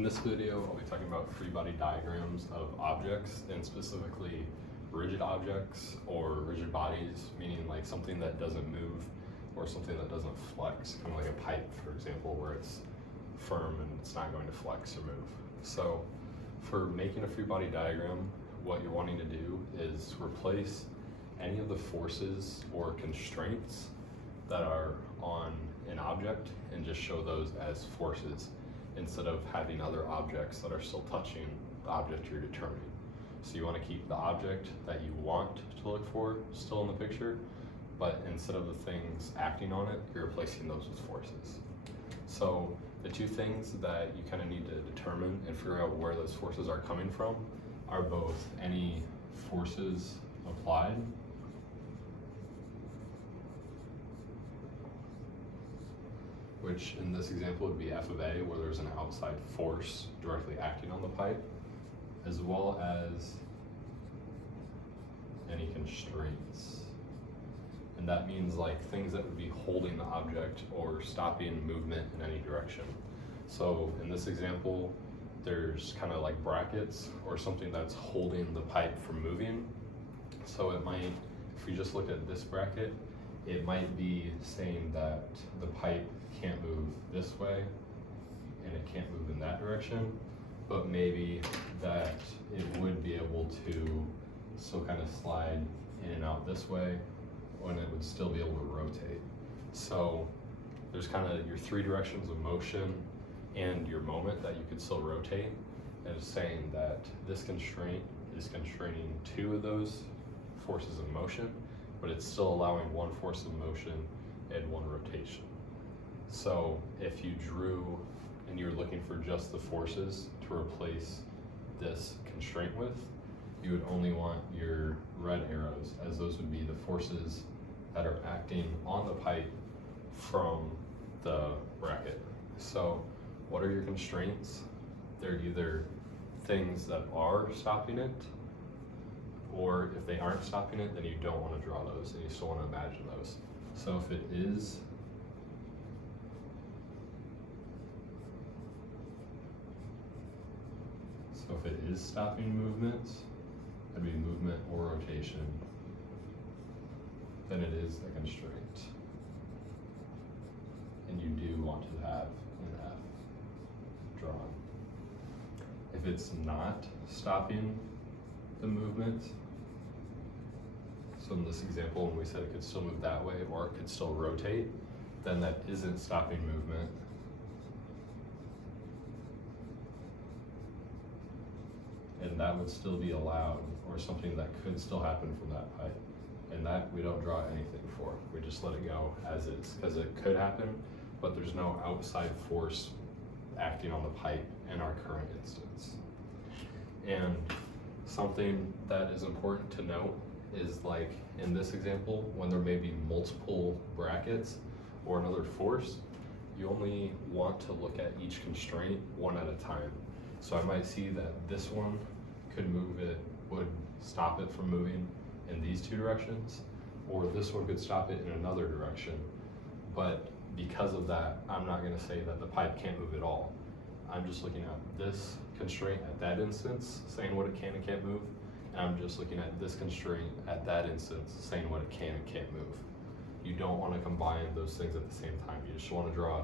In this video, I'll be talking about free body diagrams of objects, and specifically rigid objects or rigid bodies, meaning like something that doesn't move or something that doesn't flex, kind of like a pipe, for example, where it's firm and it's not going to flex or move. So for making a free body diagram, what you're wanting to do is replace any of the forces or constraints that are on an object and just show those as forces instead of having other objects that are still touching the object you're determining. So you want to keep the object that you want to look for still in the picture, but instead of the things acting on it, you're replacing those with forces. So the two things that you kind of need to determine and figure out where those forces are coming from are both any forces applied which in this example would be F of A, where there's an outside force directly acting on the pipe, as well as any constraints. And that means like things that would be holding the object or stopping movement in any direction. So in this example, there's kind of like brackets or something that's holding the pipe from moving. So it might, if you just look at this bracket, it might be saying that the pipe can't move this way and it can't move in that direction, but maybe that it would be able to still kind of slide in and out this way when it would still be able to rotate. So there's kind of your three directions of motion and your moment that you could still rotate, and it's saying that this constraint is constraining two of those forces of motion, but it's still allowing one force of motion and one rotation. So if you drew and you're looking for just the forces to replace this constraint with, you would only want your red arrows, as those would be the forces that are acting on the pipe from the bracket. So what are your constraints? They're either things that are stopping it, or if they aren't stopping it, then you don't want to draw those and you still want to imagine those. So if it is stopping movement, that'd be movement or rotation, then it is a constraint. And you do want to have an F drawn. If it's not stopping the movement, so in this example, when we said it could still move that way or it could still rotate, then that isn't stopping movement. And that would still be allowed, or something that could still happen from that pipe. And that we don't draw anything for. We just let it go as is, because it could happen, but there's no outside force acting on the pipe in our current instance. And something that is important to note is, like in this example, when there may be multiple brackets or another force, you only want to look at each constraint one at a time. So I might see that this one could move it, would stop it from moving in these two directions, or this one could stop it in another direction. But because of that, I'm not going to say that the pipe can't move at all. I'm just looking at this constraint at that instance, saying what it can and can't move, and I'm just looking at this constraint at that instance, saying what it can and can't move. You don't want to combine those things at the same time. You just want to draw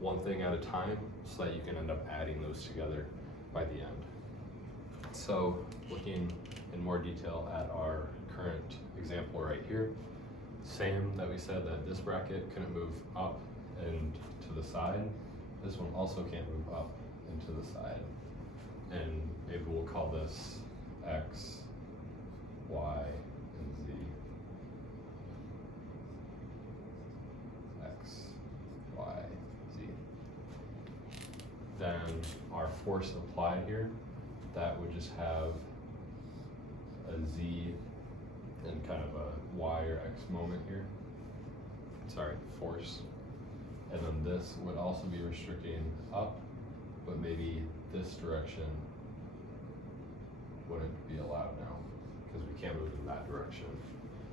one thing at a time so that you can end up adding those together by the end. So looking in more detail at our current example right here, same that we said that this bracket couldn't move up and to the side, this one also can't move up and to the side. And maybe we'll call this X, Y, and Z. X, Y, Z. Then our force applied here, that would just have a Z and kind of a Y or X moment here. Sorry, force. And then this would also be restricting up, but maybe this direction wouldn't be allowed now because we can't move in that direction.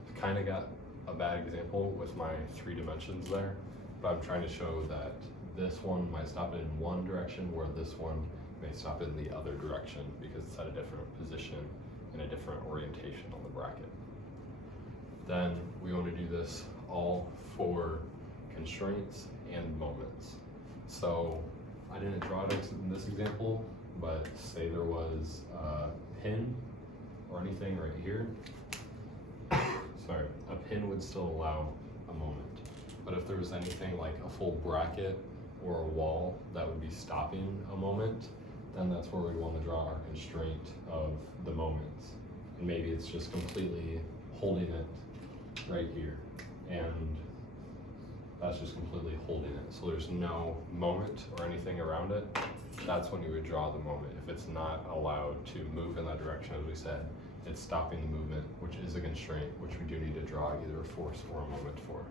I kind of got a bad example with my 3 dimensions there, but I'm trying to show that this one might stop it in one direction where this one may stop in the other direction because it's at a different position and a different orientation on the bracket. Then we want to do this all for constraints and moments. So I didn't draw it in this example, but say there was a pin or anything right here. Sorry, a pin would still allow a moment. But if there was anything like a full bracket or a wall that would be stopping a moment, then that's where we want to draw our constraint of the moments. And maybe it's just completely holding it right here. And that's just completely holding it. So there's no moment or anything around it. That's when you would draw the moment. If it's not allowed to move in that direction, as we said, it's stopping the movement, which is a constraint, which we do need to draw either a force or a moment for.